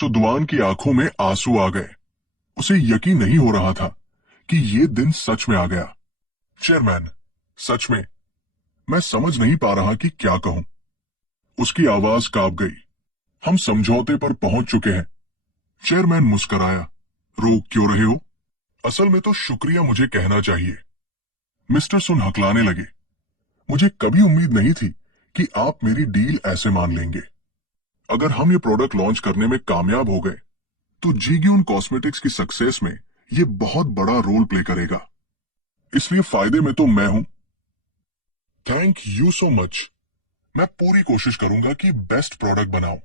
सुदवान की आंखों में आंसू आ गए। उसे यकीन नहीं हो रहा था कि ये दिन सच में आ गया। चेयरमैन, सच में मैं समझ नहीं पा रहा कि क्या कहूं। उसकी आवाज कांप गई। हम समझौते पर पहुंच चुके हैं। चेयरमैन मुस्कुराया। रोक क्यों रहे हो? असल में तो शुक्रिया मुझे कहना चाहिए। मिस्टर सुन हकलाने लगे। मुझे कभी उम्मीद नहीं थी कि आप मेरी डील ऐसे मान लेंगे। अगर हम ये प्रोडक्ट लॉन्च करने में कामयाब हो गए तो जीग्यून कॉस्मेटिक्स की सक्सेस में ये बहुत बड़ा रोल प्ले करेगा। इसलिए फायदे में तो मैं हूं। Thank you so much. मैं पूरी कोशिश करूंगा कि बेस्ट प्रोडक्ट बनाऊं।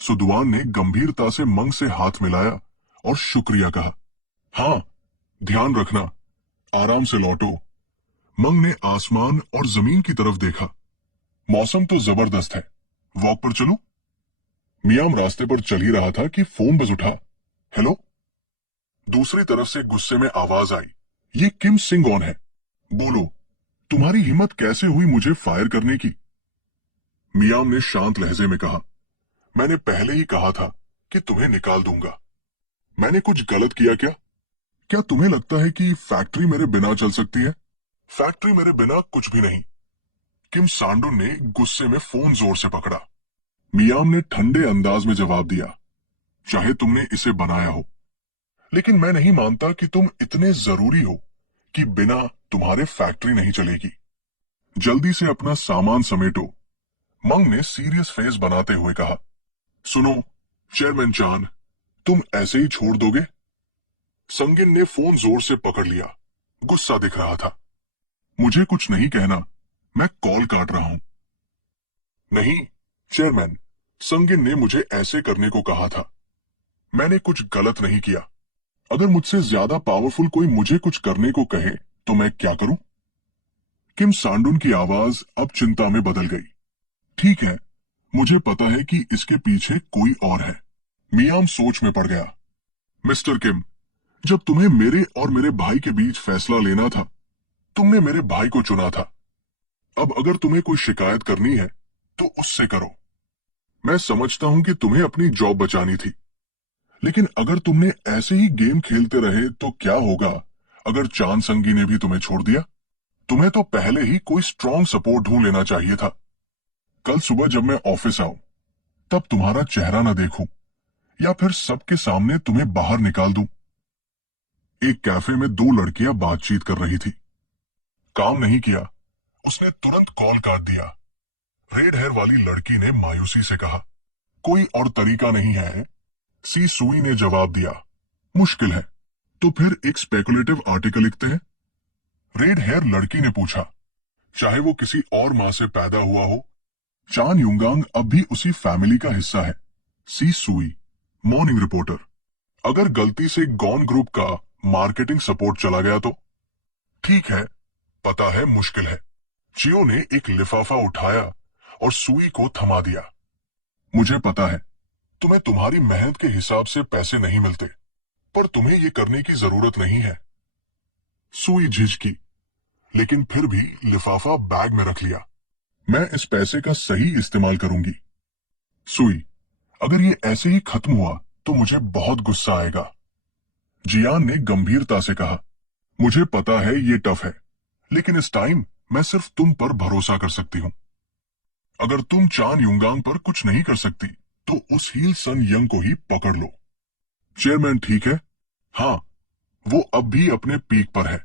सुदवान ने गंभीरता से मंग से हाथ मिलाया और शुक्रिया कहा। हाँ, ध्यान रखना, आराम से लौटो। मंग ने आसमान और जमीन की तरफ देखा। मौसम तो जबरदस्त है, वॉक पर चलूं? मियाम रास्ते पर चल ही रहा था कि फोन बज उठा। हेलो। दूसरी तरफ से गुस्से में आवाज आई। ये किम सिंगॉन है। बोलो, तुम्हारी हिम्मत कैसे हुई मुझे फायर करने की? मियाम ने शांत लहजे में कहा। मैंने पहले ही कहा था कि तुम्हें निकाल दूंगा। मैंने कुछ गलत किया क्या? क्या तुम्हें लगता है कि फैक्ट्री मेरे बिना चल सकती है? फैक्ट्री मेरे बिना कुछ भी नहीं। किम सांडुन ने गुस्से में फोन जोर से पकड़ा। मियाम ने ठंडे अंदाज में जवाब दिया। चाहे तुमने इसे बनाया हो, लेकिन मैं नहीं मानता कि तुम इतने जरूरी हो कि बिना तुम्हारे फैक्ट्री नहीं चलेगी। जल्दी से अपना सामान समेटो। मंग ने सीरियस फेस बनाते हुए कहा। सुनो चेयरमैन चान, तुम ऐसे ही छोड़ दोगे? संगिन ने फोन जोर से पकड़ लिया। गुस्सा दिख रहा था। मुझे कुछ नहीं कहना, मैं कॉल काट रहा हूं। नहीं चेयरमैन, संगिन ने मुझे ऐसे करने को कहा था। मैंने कुछ गलत नहीं किया। अगर मुझसे ज्यादा पावरफुल कोई मुझे कुछ करने को कहे तो मैं क्या करूं? किम सांडुन की आवाज अब चिंता में बदल गई। ठीक है, मुझे पता है कि इसके पीछे कोई और है। मियाम सोच में पड़ गया। मिस्टर किम, जब तुम्हें मेरे और मेरे भाई के बीच फैसला लेना था, तुमने मेरे भाई को चुना था। अब अगर तुम्हें कोई शिकायत करनी है तो उससे करो। मैं समझता हूं कि तुम्हें अपनी जॉब बचानी थी, लेकिन अगर तुमने ऐसे ही गेम खेलते रहे तो क्या होगा अगर चांद संगी ने भी तुम्हें छोड़ दिया? तुम्हें तो पहले ही कोई स्ट्रॉन्ग सपोर्ट ढूंढ लेना चाहिए था। कल सुबह जब मैं ऑफिस आऊं तब तुम्हारा चेहरा न देखूं, या फिर सबके सामने तुम्हें बाहर निकाल दूं। एक कैफे में दो लड़कियां बातचीत कर रही थी। काम नहीं किया, उसने तुरंत कॉल काट दिया। रेड हेयर वाली लड़की ने मायूसी से कहा। कोई और तरीका नहीं है? सी सुई ने जवाब दिया। मुश्किल है, तो फिर एक स्पेकुलेटिव आर्टिकल लिखते हैं। रेड हेयर लड़की ने पूछा। चाहे वो किसी और मां से पैदा हुआ हो, चान युंगांग अब भी उसी फैमिली का हिस्सा है। सी सुई, मॉर्निंग रिपोर्टर। अगर गलती से गॉन ग्रुप का मार्केटिंग सपोर्ट चला गया तो? ठीक है, पता है मुश्किल है। चियो ने एक लिफाफा उठाया और सुई को थमा दिया। मुझे पता है तुम्हें तुम्हारी मेहनत के हिसाब से पैसे नहीं मिलते, पर तुम्हें ये करने की जरूरत नहीं है। सुई झिझकी, लेकिन फिर भी लिफाफा बैग में रख लिया। मैं इस पैसे का सही इस्तेमाल करूंगी। सुई, अगर ये ऐसे ही खत्म हुआ तो मुझे बहुत गुस्सा आएगा। जियान ने गंभीरता से कहा। मुझे पता है ये टफ है, लेकिन इस टाइम मैं सिर्फ तुम पर भरोसा कर सकती हूं। अगर तुम चान युंगांग पर कुछ नहीं कर सकती तो उस हील सन यंग को ही पकड़ लो। चेयरमैन ठीक है। हाँ, वो अब भी अपने पीक पर है,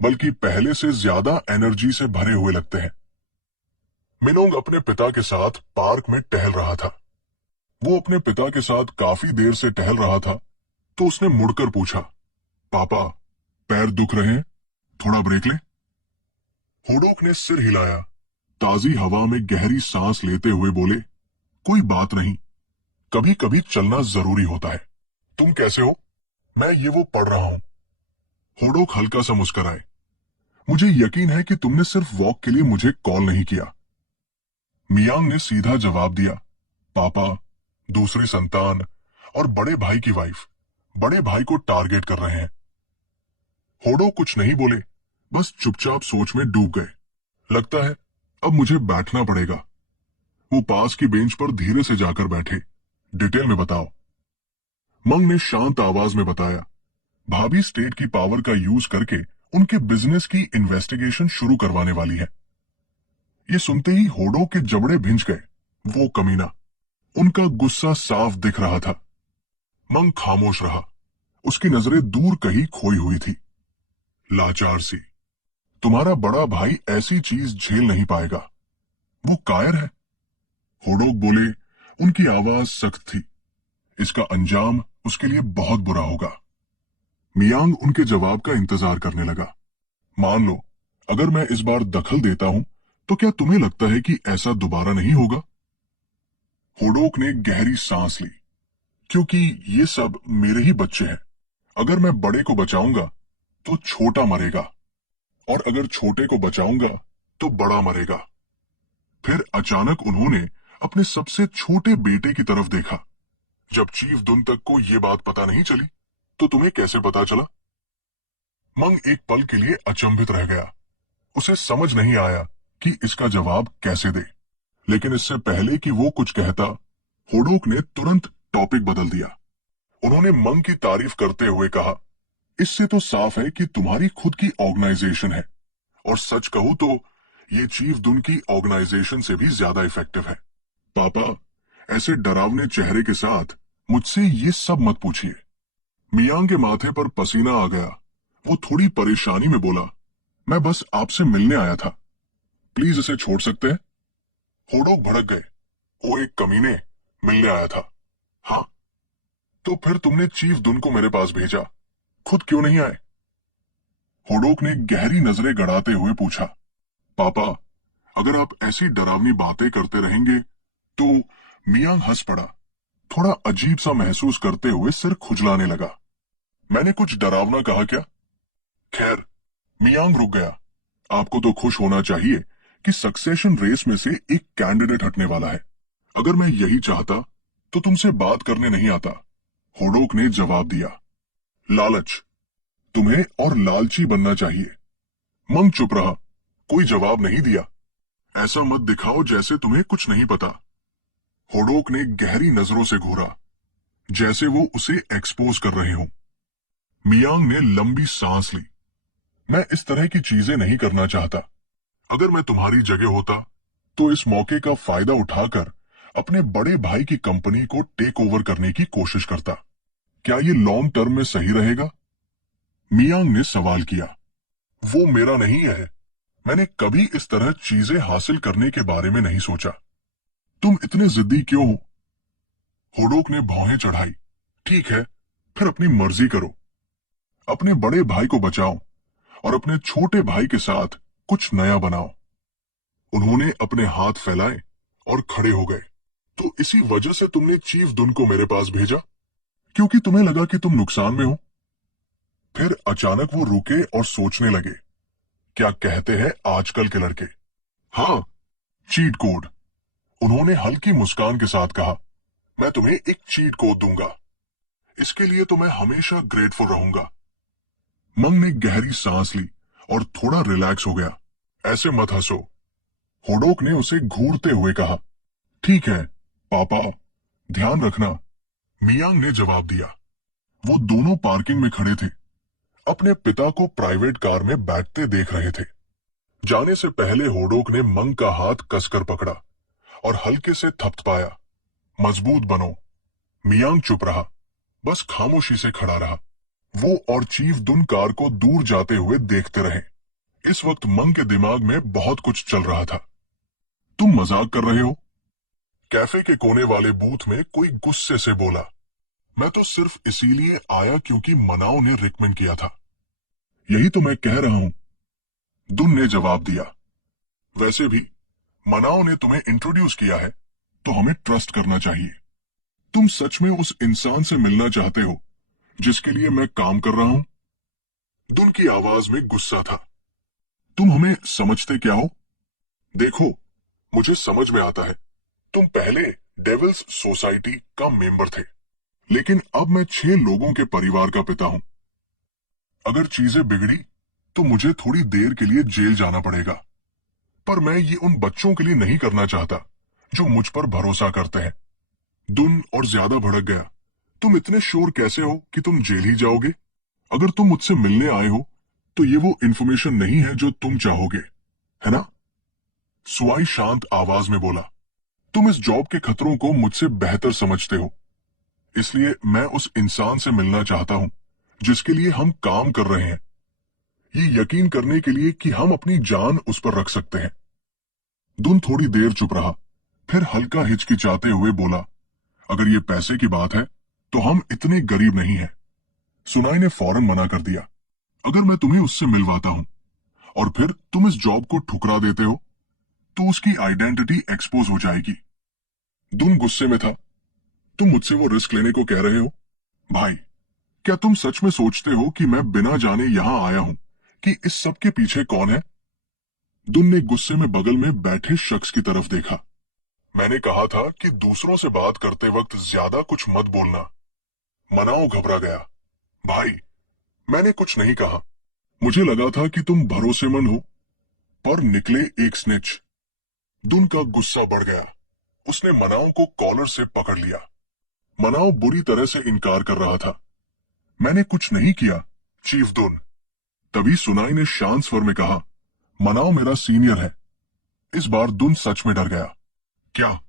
बल्कि पहले से ज्यादा एनर्जी से भरे हुए लगते हैं। मिनोंग अपने पिता के साथ पार्क में टहल रहा था। वो अपने पिता के साथ काफी देर से टहल रहा था तो उसने मुड़कर पूछा, पापा, पैर दुख रहे हैं? थोड़ा ब्रेक ले? होडोक ने सिर हिलाया। ताजी हवा में गहरी सांस लेते हुए बोले, कोई बात नहीं, कभी कभी चलना जरूरी होता है। तुम कैसे हो? मैं ये वो पढ़ रहा हूं। होडोक हल्का सा मुस्कुराए। मुझे यकीन है कि तुमने सिर्फ वॉक के लिए मुझे कॉल नहीं किया। मियांग ने सीधा जवाब दिया, पापा, दूसरी संतान और बड़े भाई की वाइफ बड़े भाई को टारगेट कर रहे हैं। होडो कुछ नहीं बोले, बस चुपचाप सोच में डूब गए। लगता है अब मुझे बैठना पड़ेगा। वो पास की बेंच पर धीरे से जाकर बैठे। डिटेल में बताओ, मंग ने शांत आवाज में बताया, भाभी स्टेट की पावर का यूज करके उनके बिजनेस की इन्वेस्टिगेशन शुरू करवाने वाली है। ये सुनते ही होडो के जबड़े भिंच गए। वो कमीना, उनका गुस्सा साफ दिख रहा था। मंग खामोश रहा, उसकी नजरें दूर कहीं खोई हुई थी। लाचार सी, तुम्हारा बड़ा भाई ऐसी चीज झेल नहीं पाएगा, वो कायर है। होडोक बोले, उनकी आवाज सख्त थी। इसका अंजाम उसके लिए बहुत बुरा होगा। मियांग उनके जवाब का इंतजार करने लगा। मान लो, अगर मैं इस बार दखल देता हूं तो क्या तुम्हें लगता है कि ऐसा दोबारा नहीं होगा? होडोक ने गहरी सांस ली, क्योंकि ये सब मेरे ही बच्चे हैं। अगर मैं बड़े को बचाऊंगा तो छोटा मरेगा, और अगर छोटे को बचाऊंगा तो बड़ा मरेगा। फिर अचानक उन्होंने अपने सबसे छोटे बेटे की तरफ देखा। जब चीफ दुन तक को यह बात पता नहीं चली तो तुम्हें कैसे पता चला? मंग एक पल के लिए अचंभित रह गया। उसे समझ नहीं आया कि इसका जवाब कैसे दे। लेकिन इससे पहले कि वो कुछ कहता, होडोक ने तुरंत टॉपिक बदल दिया। उन्होंने मंग की तारीफ करते हुए कहा, इससे तो साफ है कि तुम्हारी खुद की ऑर्गेनाइजेशन है, और सच कहूं तो ये चीफ दुन की ऑर्गेनाइजेशन से भी ज्यादा इफेक्टिव है। पापा, ऐसे डरावने चेहरे के साथ मुझसे ये सब मत पूछिए। मियांग के माथे पर पसीना आ गया। वो थोड़ी परेशानी में बोला, मैं बस आपसे मिलने आया था, प्लीज इसे छोड़ सकते हैं? होडोक भड़क गए। वो एक कमीने, मिलने आया था? हाँ, तो फिर तुमने चीफ दुन को मेरे पास भेजा, खुद क्यों नहीं आए? होडोक ने गहरी नजरें गड़ाते हुए पूछा। पापा, अगर आप ऐसी डरावनी बातें करते रहेंगे तो। मियांग हंस पड़ा, थोड़ा अजीब सा महसूस करते हुए सिर खुजलाने लगा। मैंने कुछ डरावना कहा क्या? खैर, मियांग रुक गया। आपको तो खुश होना चाहिए कि सक्सेशन रेस में से एक कैंडिडेट हटने वाला है। अगर मैं यही चाहता तो तुमसे बात करने नहीं आता, होडोक ने जवाब दिया। लालच, तुम्हें और लालची बनना चाहिए। मंग चुप रहा, कोई जवाब नहीं दिया। ऐसा मत दिखाओ जैसे तुम्हें कुछ नहीं पता। होडोक ने गहरी नजरों से घूरा, जैसे वो उसे एक्सपोज कर रहे हों। मियांग ने लंबी सांस ली। मैं इस तरह की चीजें नहीं करना चाहता। अगर मैं तुम्हारी जगह होता तो इस मौके का फायदा उठाकर अपने बड़े भाई की कंपनी को टेक ओवर करने की कोशिश करता। क्या ये लॉन्ग टर्म में सही रहेगा? मियांग ने सवाल किया। वो मेरा नहीं है। मैंने कभी इस तरह चीजें हासिल करने के बारे में नहीं सोचा। तुम इतने जिद्दी क्यों हो? होडोक ने भौहें चढ़ाई। ठीक है, फिर अपनी मर्जी करो। अपने बड़े भाई को बचाओ और अपने छोटे भाई के साथ कुछ नया बनाओ। उन्होंने अपने हाथ फैलाए और खड़े हो गए। तो इसी वजह से तुमने चीफ दुन को मेरे पास भेजा, क्योंकि तुम्हें लगा कि तुम नुकसान में हो? फिर अचानक वो रुके और सोचने लगे। क्या कहते हैं आजकल के लड़के? हाँ, चीट कोड। उन्होंने हल्की मुस्कान के साथ कहा, मैं तुम्हें एक चीट कोड दूंगा। इसके लिए तो मैं हमेशा ग्रेटफुल रहूंगा। मंग ने गहरी सांस ली और थोड़ा रिलैक्स हो गया। ऐसे मत हंसो, होडोक ने उसे घूरते हुए कहा। ठीक है पापा, ध्यान रखना, मियांग ने जवाब दिया। वो दोनों पार्किंग में खड़े थे, अपने पिता को प्राइवेट कार में बैठते देख रहे थे। जाने से पहले होडोक ने मंग का हाथ कसकर पकड़ा और हल्के से थपथपाया। मजबूत बनो। मियांग चुप रहा, बस खामोशी से खड़ा रहा। वो और चीफ दुन कार को दूर जाते हुए देखते रहे। इस वक्त मंग के दिमाग में बहुत कुछ चल रहा था। तुम मजाक कर रहे हो? कैफे के कोने वाले बूथ में कोई गुस्से से बोला। मैं तो सिर्फ इसीलिए आया क्योंकि मनाओ ने रिकमेंड किया था। यही तो मैं कह रहा हूं, दुन ने जवाब दिया। वैसे भी मनाओ ने तुम्हें इंट्रोड्यूस किया है तो हमें ट्रस्ट करना चाहिए। तुम सच में उस इंसान से मिलना चाहते हो जिसके लिए मैं काम कर रहा हूं? दुन की आवाज में गुस्सा था। तुम हमें समझते क्या हो? देखो, मुझे समझ में आता है, तुम पहले डेविल्स सोसाइटी का मेंबर थे, लेकिन अब मैं 6 लोगों के परिवार का पिता हूं। अगर चीजें बिगड़ी तो मुझे थोड़ी देर के लिए जेल जाना पड़ेगा, पर मैं ये उन बच्चों के लिए नहीं करना चाहता जो मुझ पर भरोसा करते हैं। दुन और ज्यादा भड़क गया, तुम इतने श्योर कैसे हो कि तुम जेल ही जाओगे? अगर तुम मुझसे मिलने आए हो तो ये वो इन्फॉर्मेशन नहीं है जो तुम चाहोगे, है ना? सुआई शांत आवाज में बोला, तुम इस जॉब के खतरों को मुझसे बेहतर समझते हो, इसलिए मैं उस इंसान से मिलना चाहता हूं जिसके लिए हम काम कर रहे हैं, ये यकीन करने के लिए कि हम अपनी जान उस पर रख सकते हैं। दुन थोड़ी देर चुप रहा, फिर हल्का हिचकिचाते हुए बोला, अगर ये पैसे की बात है तो हम इतने गरीब नहीं हैं। सुनाई ने फौरन मना कर दिया, अगर मैं तुम्हें उससे मिलवाता हूं और फिर तुम इस जॉब को ठुकरा देते हो तो उसकी आइडेंटिटी एक्सपोज हो जाएगी। दुन गुस्से में था, तुम मुझसे वो रिस्क लेने को कह रहे हो? भाई, क्या तुम सच में सोचते हो कि मैं बिना जाने यहां आया हूं कि इस सब के पीछे कौन है? दुन ने गुस्से में बगल में बैठे शख्स की तरफ देखा। मैंने कहा था कि दूसरों से बात करते वक्त ज्यादा कुछ मत बोलना। मनाओ घबरा गया। भाई, मैंने कुछ नहीं कहा। मुझे लगा था कि तुम भरोसेमंद हो, पर निकले एक स्निच। दुन का गुस्सा बढ़ गया। उसने मनाओ को कॉलर से पकड़ लिया। मनाओ बुरी तरह से इनकार कर रहा था। मैंने कुछ नहीं किया, चीफ दुन। तभी सुनाई ने शांत स्वर में कहा, मनाओ मेरा सीनियर है। इस बार दुन सच में डर गया। क्या?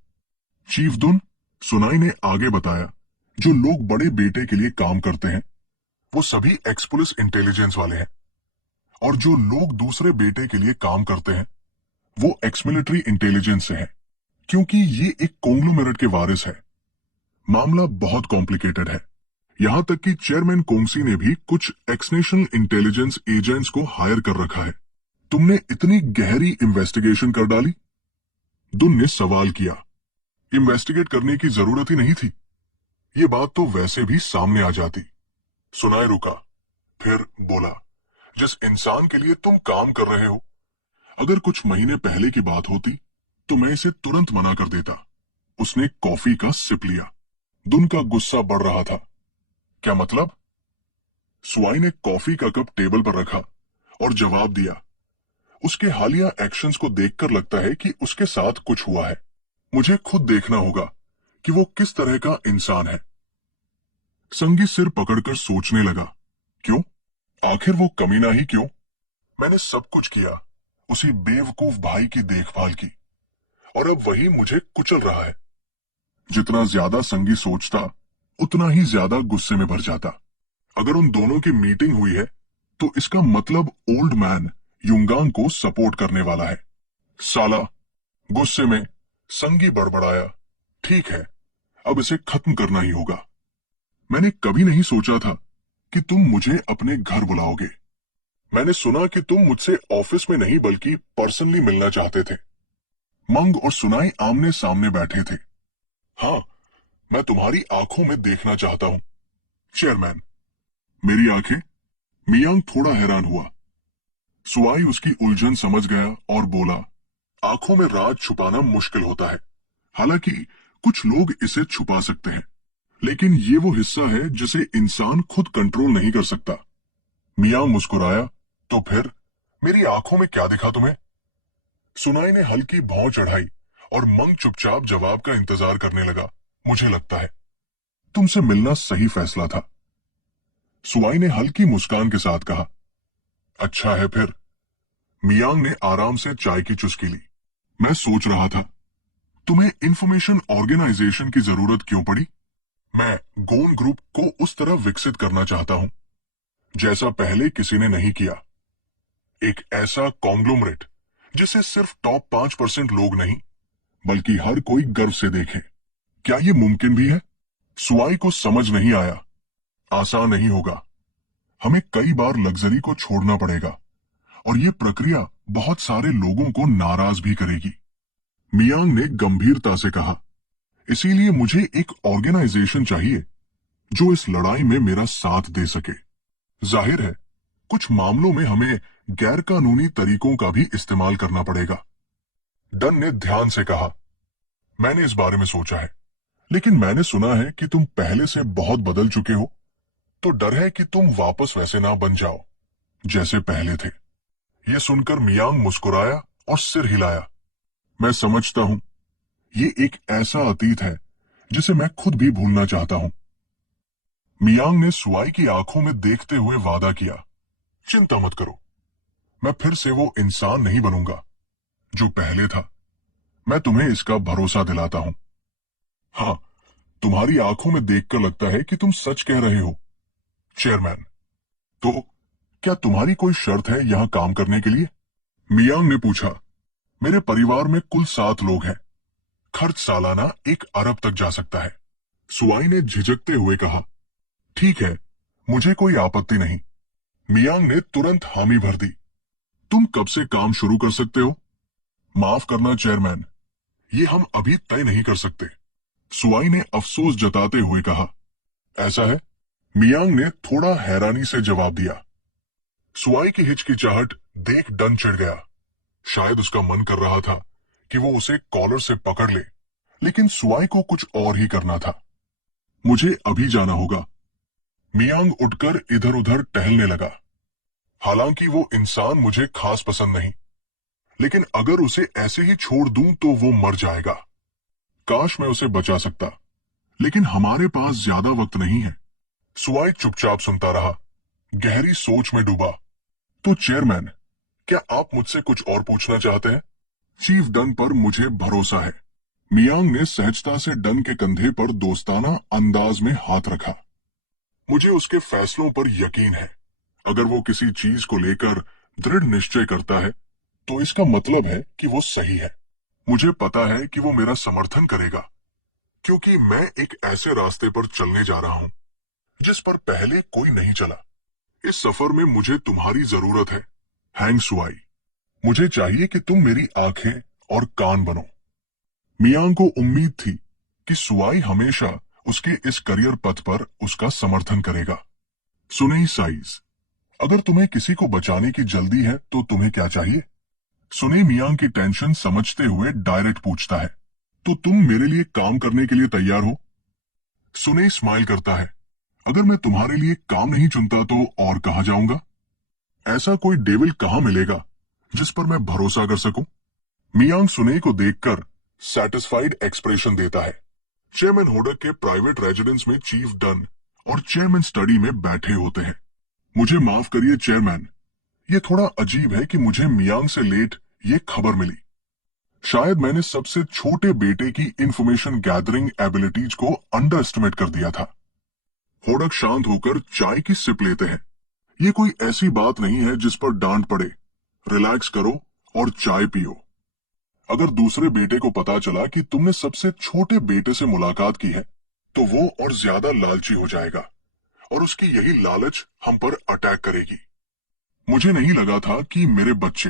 चीफ दुन, सुनाई ने आगे बताया, जो लोग बड़े बेटे के लिए काम करते हैं वो सभी एक्स पुलिस इंटेलिजेंस वाले हैं, और जो लोग दूसरे बेटे के लिए काम करते हैं वो एक्स मिलिट्री इंटेलिजेंस से हैं, क्योंकि ये एक कॉन्ग्लोमेरेट के वारिस है। मामला बहुत कॉम्प्लिकेटेड है, यहां तक कि चेयरमैन कोंगसी ने भी कुछ एक्स नेशनल इंटेलिजेंस एजेंट्स को हायर कर रखा है। तुमने इतनी गहरी इन्वेस्टिगेशन कर डाली? दुन ने सवाल किया। इन्वेस्टिगेट करने की जरूरत ही नहीं थी, ये बात तो वैसे भी सामने आ जाती। सुनाई रुका, फिर बोला, जिस इंसान के लिए तुम काम कर रहे हो, अगर कुछ महीने पहले की बात होती तो मैं इसे तुरंत मना कर देता। उसने कॉफी का सिप लिया। दुन का गुस्सा बढ़ रहा था। क्या मतलब? सुआई ने कॉफी का कप टेबल पर रखा और जवाब दिया, उसके हालिया एक्शंस को देखकर लगता है कि उसके साथ कुछ हुआ है। मुझे खुद देखना होगा कि वो किस तरह का इंसान है। संगी सिर पकड़कर सोचने लगा, क्यों? आखिर वो कमीना ही क्यों? मैंने सब कुछ किया उसी बेवकूफ भाई की देखभाल की, और अब वही मुझे कुचल रहा है। जितना ज्यादा संगी सोचता उतना ही ज्यादा गुस्से में भर जाता। अगर उन दोनों की मीटिंग हुई है तो इसका मतलब ओल्ड मैन युंगांग को सपोर्ट करने वाला है। साला, गुस्से में संगी बड़बड़ाया, ठीक है, अब इसे खत्म करना ही होगा। मैंने कभी नहीं सोचा था कि तुम मुझे अपने घर बुलाओगे। मैंने सुना कि तुम मुझसे ऑफिस में नहीं बल्कि पर्सनली मिलना चाहते थे। मंग और सुनाई आमने सामने बैठे थे। हाँ, मैं तुम्हारी आंखों में देखना चाहता हूं, चेयरमैन। मेरी आंखें? मियांग थोड़ा हैरान हुआ। सुआई उसकी उलझन समझ गया और बोला, आंखों में राज छुपाना मुश्किल होता है। हालांकि कुछ लोग इसे छुपा सकते हैं, लेकिन ये वो हिस्सा है जिसे इंसान खुद कंट्रोल नहीं कर सकता। मियांग मुस्कुराया, तो फिर मेरी आंखों में क्या दिखा तुम्हें? सुनाई ने हल्की भौं चढ़ाई और मंग चुपचाप जवाब का इंतजार करने लगा। मुझे लगता है तुमसे मिलना सही फैसला था। सुआई ने हल्की मुस्कान के साथ कहा, अच्छा है फिर। मियांग ने आराम से चाय की चुस्की ली। मैं सोच रहा था, तुम्हें इंफॉर्मेशन ऑर्गेनाइजेशन की जरूरत क्यों पड़ी? मैं गोन ग्रुप को उस तरह विकसित करना चाहता हूं जैसा पहले किसी ने नहीं किया। एक ऐसा कॉन्ग्लोमरेट जिसे सिर्फ टॉप 5% लोग नहीं बल्कि हर कोई गर्व से देखे। क्या यह मुमकिन भी है? सुआई को समझ नहीं आया। आसान नहीं होगा। हमें कई बार लग्जरी को छोड़ना पड़ेगा, और यह प्रक्रिया बहुत सारे लोगों को नाराज भी करेगी। मियांग ने गंभीरता से कहा, इसीलिए मुझे एक ऑर्गेनाइजेशन चाहिए जो इस लड़ाई में मेरा साथ दे सके। जाहिर है, कुछ मामलों में हमें गैर कानूनी तरीकों का भी इस्तेमाल करना पड़ेगा। डन ने ध्यान से कहा, मैंने इस बारे में सोचा है, लेकिन मैंने सुना है कि तुम पहले से बहुत बदल चुके हो, तो डर है कि तुम वापस वैसे ना बन जाओ जैसे पहले थे। यह सुनकर मियांग मुस्कुराया और सिर हिलाया। मैं समझता हूं, ये एक ऐसा अतीत है जिसे मैं खुद भी भूलना चाहता हूं। मियांग ने सुआई की आंखों में देखते हुए वादा किया, चिंता मत करो, मैं फिर से वो इंसान नहीं बनूंगा जो पहले था। मैं तुम्हें इसका भरोसा दिलाता हूं। हाँ, तुम्हारी आंखों में देखकर लगता है कि तुम सच कह रहे हो। चेयरमैन, तो क्या तुम्हारी कोई शर्त है यहां काम करने के लिए? मियांग ने पूछा। मेरे परिवार में कुल 7 लोग हैं। खर्च सालाना 1 अरब तक जा सकता है। सुआई ने झिझकते हुए कहा, ठीक है, मुझे कोई आपत्ति नहीं। मियांग ने तुरंत हामी भर दी। तुम कब से काम शुरू कर सकते हो? माफ करना चेयरमैन, ये हम अभी तय नहीं कर सकते। सुआई ने अफसोस जताते हुए कहा। ऐसा है? मियांग ने थोड़ा हैरानी से जवाब दिया। सुआई की हिचकिचाहट देख डन चिढ़ गया। शायद उसका मन कर रहा था कि वो उसे कॉलर से पकड़ ले, लेकिन सुआई को कुछ और ही करना था। मुझे अभी जाना होगा। मियांग उठकर इधर उधर टहलने लगा। हालांकि वो इंसान मुझे खास पसंद नहीं, लेकिन अगर उसे ऐसे ही छोड़ दूं तो वो मर जाएगा। काश मैं उसे बचा सकता, लेकिन हमारे पास ज्यादा वक्त नहीं है। सुआई चुपचाप सुनता रहा, गहरी सोच में डूबा। तो चेयरमैन, क्या आप मुझसे कुछ और पूछना चाहते हैं? चीफ डन पर मुझे भरोसा है। मियांग ने सहजता से डन के कंधे पर दोस्ताना अंदाज में हाथ रखा। मुझे उसके फैसलों पर यकीन है। अगर वो किसी चीज को लेकर दृढ़ निश्चय करता है, तो इसका मतलब है कि वो सही है। मुझे पता है कि वो मेरा समर्थन करेगा, क्योंकि मैं एक ऐसे रास्ते पर चलने जा रहा हूं जिस पर पहले कोई नहीं चला। इस सफर में मुझे तुम्हारी जरूरत है, हैंग सुआई। मुझे चाहिए कि तुम मेरी आंखें और कान बनो। मियांग को उम्मीद थी कि सुआई हमेशा उसके इस करियर पथ पर उसका समर्थन करेगा। सुनेई साइज, अगर तुम्हें किसी को बचाने की जल्दी है तो तुम्हें क्या चाहिए? सुने मियांग की टेंशन समझते हुए डायरेक्ट पूछता है, तो तुम मेरे लिए काम करने के लिए तैयार हो? सुने स्माइल करता है, अगर मैं तुम्हारे लिए काम नहीं चुनता तो और कहां जाऊंगा? ऐसा कोई डेविल कहां मिलेगा जिस पर मैं भरोसा कर सकूं? मियांग सुने को देखकर सैटिस्फाइड एक्सप्रेशन देता है। चेयरमैन होडक के प्राइवेट रेजिडेंस में चीफ डन और चेयरमैन स्टडी में बैठे होते हैं। मुझे माफ करिए चेयरमैन, ये थोड़ा अजीब है कि मुझे मियांग से लेट ये खबर मिली। शायद मैंने सबसे छोटे बेटे की इंफॉर्मेशन गैदरिंग एबिलिटीज को अंडर एस्टिमेट कर दिया था। होडक शांत होकर चाय की सिप लेते हैं। ये कोई ऐसी बात नहीं है जिस पर डांट पड़े। रिलैक्स करो और चाय पियो। अगर दूसरे बेटे को पता चला कि तुमने सबसे छोटे बेटे से मुलाकात की है, तो वो और ज्यादा लालची हो जाएगा और उसकी यही लालच हम पर अटैक करेगी। मुझे नहीं लगा था कि मेरे बच्चे,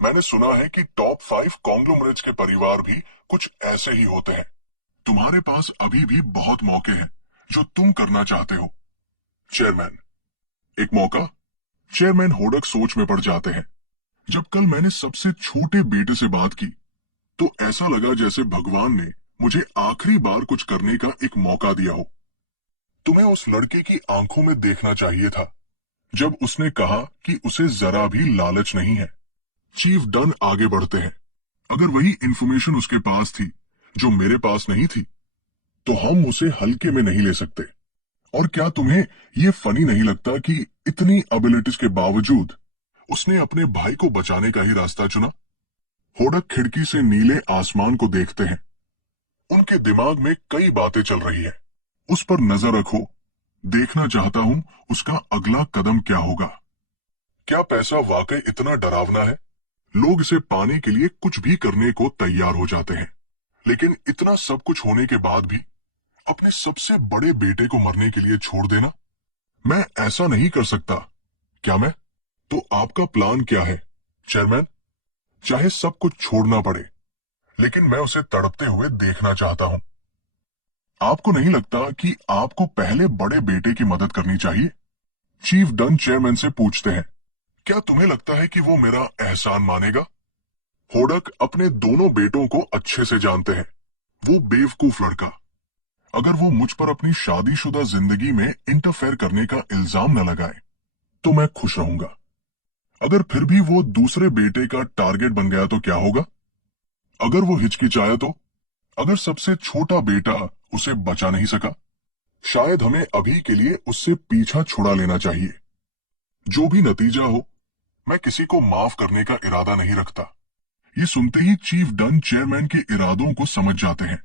मैंने सुना है कि टॉप 5 कॉन्ग्लोमरेट्स के परिवार भी कुछ ऐसे ही होते हैं। तुम्हारे पास अभी भी बहुत मौके हैं जो तुम करना चाहते हो। चेयरमैन, एक मौका? चेयरमैन होडक सोच में पड़ जाते हैं। जब कल मैंने सबसे छोटे बेटे से बात की, तो ऐसा लगा जैसे भगवान ने मुझे आखिरी बार कुछ करने का एक मौका दिया हो। तुम्हें उस लड़के की आंखों में देखना चाहिए था जब उसने कहा कि उसे जरा भी लालच नहीं है। चीफ डन आगे बढ़ते हैं। अगर वही इंफॉर्मेशन उसके पास थी जो मेरे पास नहीं थी, तो हम उसे हल्के में नहीं ले सकते। और क्या तुम्हें यह फनी नहीं लगता कि इतनी एबिलिटीज के बावजूद उसने अपने भाई को बचाने का ही रास्ता चुना? होडक खिड़की से नीले आसमान को देखते हैं। उनके दिमाग में कई बातें चल रही है। उस पर नजर रखो। देखना चाहता हूं उसका अगला कदम क्या होगा। क्या पैसा वाकई इतना डरावना है? लोग इसे पाने के लिए कुछ भी करने को तैयार हो जाते हैं, लेकिन इतना सब कुछ होने के बाद भी अपने सबसे बड़े बेटे को मरने के लिए छोड़ देना? मैं ऐसा नहीं कर सकता। क्या मैं? तो आपका प्लान क्या है चेयरमैन? चाहे सब कुछ छोड़ना पड़े, लेकिन मैं उसे तड़पते हुए देखना चाहता हूं। आपको नहीं लगता कि आपको पहले बड़े बेटे की मदद करनी चाहिए? चीफ डन चेयरमैन से पूछते हैं। क्या तुम्हें लगता है कि वो मेरा एहसान मानेगा? होडक अपने दोनों बेटों को अच्छे से जानते हैं। वो बेवकूफ लड़का, अगर वो मुझ पर अपनी शादीशुदा जिंदगी में इंटरफेयर करने का इल्जाम न लगाए, तो मैं खुश रहूंगा। अगर फिर भी वो दूसरे बेटे का टारगेट बन गया तो क्या होगा? अगर वो हिचकिचाया तो? अगर सबसे छोटा बेटा उसे बचा नहीं सका? शायद हमें अभी के लिए उससे पीछा छुड़ा लेना चाहिए। जो भी नतीजा हो, मैं किसी को माफ करने का इरादा नहीं रखता। ये सुनते ही चीफ डन चेयरमैन के इरादों को समझ जाते हैं।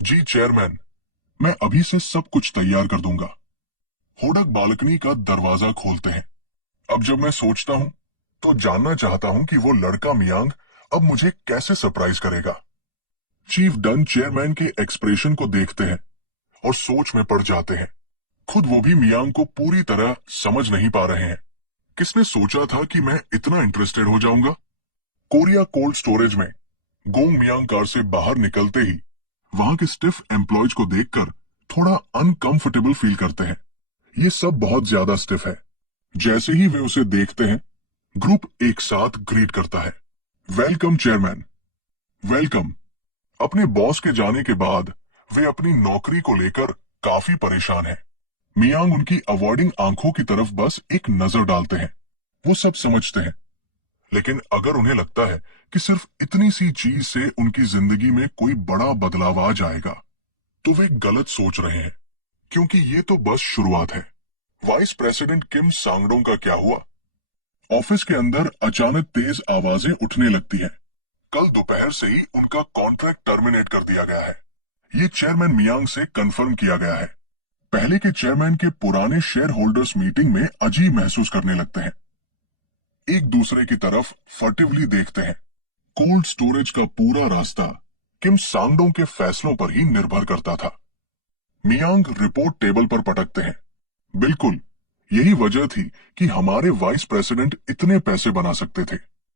जी चेयरमैन, मैं अभी से सब कुछ तैयार कर दूंगा। होडक बालकनी का दरवाजा खोलते हैं। अब जब मैं सोचता हूं तो जानना चाहता हूं कि वो लड़का मियांग अब मुझे कैसे सरप्राइज करेगा। चीफ डन चेयरमैन के एक्सप्रेशन को देखते हैं और सोच में पड़ जाते हैं। खुद वो भी मियांग को पूरी तरह समझ नहीं पा रहे हैं। किसने सोचा था कि मैं इतना इंटरेस्टेड हो जाऊंगा। कोरिया कोल्ड स्टोरेज में गोंग मियांग कार से बाहर निकलते ही वहां के स्टिफ एम्प्लॉयज को देखकर थोड़ा अनकंफर्टेबल फील करते हैं। ये सब बहुत ज्यादा स्टिफ है। जैसे ही वे उसे देखते हैं, ग्रुप एक साथ ग्रीट करता है। Welcome chairman. वेलकम। अपने बॉस के जाने के बाद वे अपनी नौकरी को लेकर काफी परेशान हैं। मियांग उनकी अवॉइडिंग आंखों की तरफ बस एक नजर डालते हैं। वो सब समझते हैं, लेकिन अगर उन्हें लगता है कि सिर्फ इतनी सी चीज से उनकी जिंदगी में कोई बड़ा बदलाव आ जाएगा, तो वे गलत सोच रहे हैं, क्योंकि ये तो बस शुरुआत है। वाइस प्रेसिडेंट किम सांगडोंग का क्या हुआ? ऑफिस के अंदर अचानक तेज आवाजें उठने लगती हैं। कल दोपहर से ही उनका कॉन्ट्रैक्ट टर्मिनेट कर दिया गया है। ये चेयरमैन मियांग से कंफर्म किया गया है। पहले के चेयरमैन के पुराने शेयर होल्डर्स मीटिंग में अजीब महसूस करने लगते हैं। एक दूसरे की तरफ फर्टिवली देखते हैं। कोल्ड स्टोरेज का पूरा रास्ता किम सांगडोंग के फैसलों पर ही निर्भर करता था। मियांग रिपोर्ट टेबल पर पटकते हैं। बिल्कुल, यही वजह थी कि हमारे वाइस प्रेसिडेंट इतने पैसे बना सकते थे।